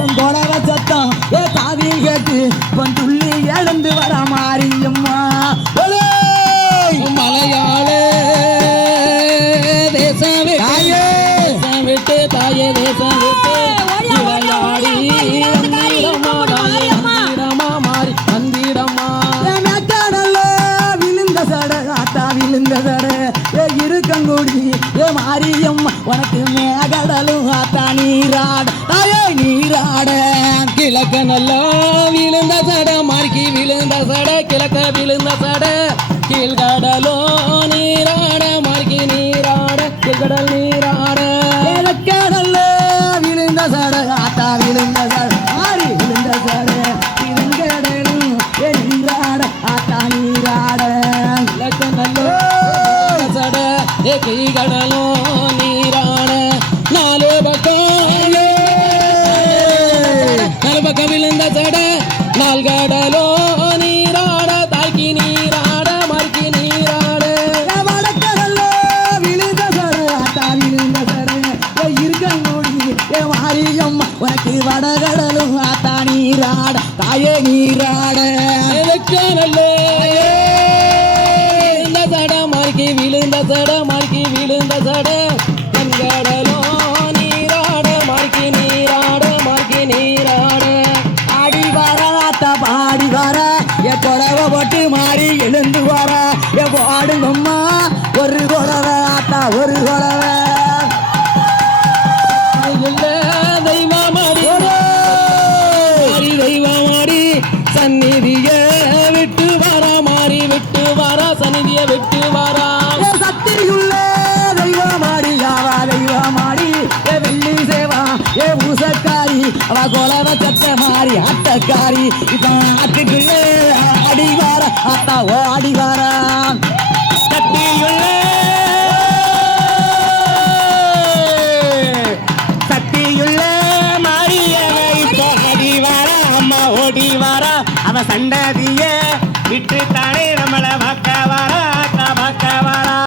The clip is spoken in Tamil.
உன் கொடவ சத்தம் ஏ தாவி கேட்டு உன் துள்ளி எழுந்து வர மாறியம்மா. மலையாள தேசம் விட்டு தேசம் விட்டு தாயே தேசம் விட்டு இருக்கங்கூடி ஏ மாரியம் உனக்கு மேகடலும் நீராட. விழுந்த சட மார்க்கி விழுந்த சட கிழக்க விழுந்த சட கீழ்கடலோ நீராட மார்க்கி நீராட கீழ்கடல் நீராட. மேற்காடல்ல விழுந்த சட ஆத்தா விழுந்த சட மாறி விழுந்த சட இருங்கடலும் நீராட ஆத்தா நீராட. நல்லோ சட கீழ்கடலோ விழுந்த சட நால்கடலோ நீராட தாக்கி நீராட மார்க்கி நீராட. வடக்கடல்ல விழுந்த சட ஆத்தா விழுந்த சட. ஏ இருக்கங்குடி ஏ மாரியம்மா உனக்கு வடகடலும் ஆத்தா நீராட தாயே நீராட. எனக்கு நல்லே? விழுந்த சட மார்க்கி விழுந்த சட மார்க்கி விழுந்த சட. கண்கடலோ ஆத்தா பாடி வர எ புடவை போட்டு மாறி எழுந்து வர. எ பாடுங்கம்மா ஒரு குடவை ஆத்தா ஒரு தெய்வமாடி சந்நிதிய விட்டு வர மாறி விட்டு வர சந்நிதிய விட்டு அவ கொலவ சத்த மாறி அட்டக்காரி இப்ப ஆட்டுக்குள்ள அடிவார அத்தா ஓ அடிவாரா சத்தியுள்ள சத்தியுள்ள மாறியவ இப்ப அடிவாரா அம்மா ஓடிவாரா அவ சண்டதிய விட்டு தானே நம்மள வாக்கவாரா வாக்கவாரா